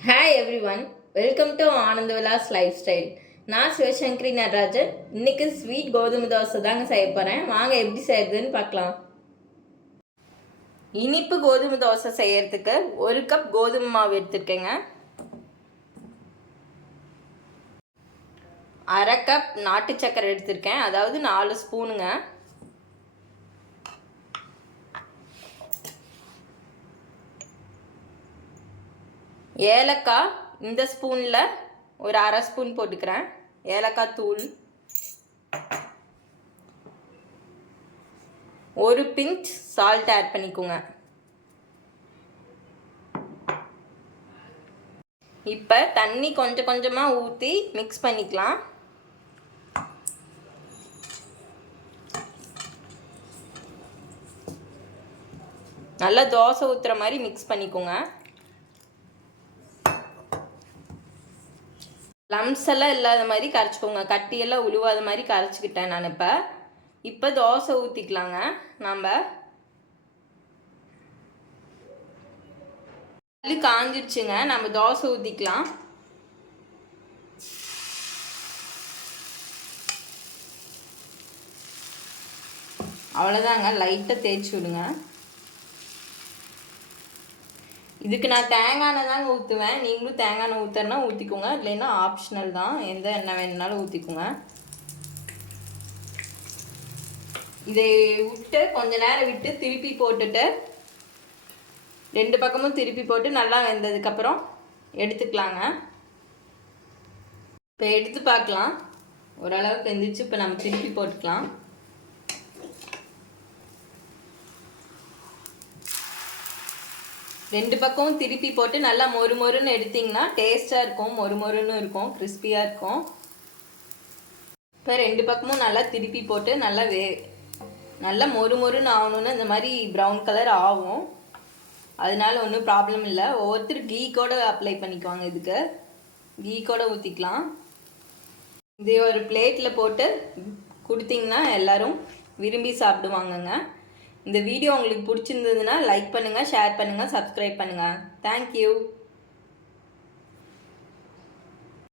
Hi every one, welcome to Ananda Vilas life style. நான் சிவசங்கரி நடராஜன். இன்னைக்கு sweet கோதுமை தோசை தாங்க செய்ய போகிறேன். வாங்க எப்படி செய்யறதுன்னு பார்க்கலாம். இனிப்பு கோதுமை தோசை செய்யறதுக்கு 1 கப் கோதுமை மாவு எடுத்துருக்கேங்க. 1/2 கப் நாட்டு சக்கரை எடுத்திருக்கேன், அதாவது 4 ஸ்பூனுங்க. ஏலக்காய் இந்த ஸ்பூனில் ஒரு 1/2 ஸ்பூன் போட்டுக்கிறேன். ஏலக்காய் தூள், ஒரு பிஞ்ச் சால்ட் ஆட் பண்ணிக்கோங்க. இப்போ தண்ணி கொஞ்சம் கொஞ்சமாக ஊற்றி மிக்ஸ் பண்ணிக்கலாம். நல்லா தோசை ஊற்றுற மாதிரி மிக்ஸ் பண்ணிக்கோங்க. லம்ஸ் எல்லாம் இல்லாத மாதிரி கரைச்சிக்கோங்க. கட்டியெல்லாம் உழுவாத மாதிரி கரைச்சிக்கிட்டேன் நான். இப்போ தோசை ஊற்றிக்கலாங்க. நம்ம கல் காஞ்சிடுச்சுங்க, நம்ம தோசை ஊற்றிக்கலாம். அவ்வளோதாங்க, லைட்டாக தேய்ச்சி விடுங்க. இதுக்கு நான் தேங்காய் எண்ணெய் தாங்க ஊற்றுவேன். நீங்களும் தேங்காய் எண்ணெய் ஊற்றுறனா ஊற்றிக்கோங்க, இல்லைன்னா ஆப்ஷனல் தான், எந்த எண்ணெய் வேணுனாலும் ஊற்றிக்கோங்க. இதை விட்டு கொஞ்ச நேரம் விட்டு திருப்பி போட்டுட்டு 2 பக்கமும் திருப்பி போட்டு நல்லா வெந்ததுக்கப்புறம் எடுத்துக்கலாங்க. இப்போ எடுத்து பார்க்கலாம், ஓரளவுக்கு வெந்துச்சு. இப்போ நம்ம திருப்பி போட்டுக்கலாம். ரெண்டு பக்கமும் திருப்பி போட்டு நல்லா மொறு மொறுன்னு எடுத்திங்கன்னா டேஸ்ட்டாக இருக்கும். மொறு மொறுன்னு இருக்கும், கிறிஸ்பியாக இருக்கும். இப்போ 2 பக்கமும் நல்லா திருப்பி போட்டு நல்லா மொறு மொறுன்னு ஆகணுன்னு இந்த மாதிரி ப்ரௌன் கலர் ஆகும். அதனால ஒன்றும் ப்ராப்ளம் இல்லை. ஒவ்வொருத்தர் கீ கூட அப்ளை பண்ணிக்குவாங்க. இதுக்கு கீ கூட ஊற்றிக்கலாம். இது ஒரு பிளேட்டில் போட்டு கொடுத்தீங்கன்னா எல்லோரும் விரும்பி சாப்பிடுவாங்கங்க. இந்த வீடியோ உங்களுக்கு பிடிச்சிருந்ததுன்னா லைக் பண்ணுங்கள், ஷேர் பண்ணுங்கள், சப்ஸ்கிரைப் பண்ணுங்கள். தேங்க்யூ.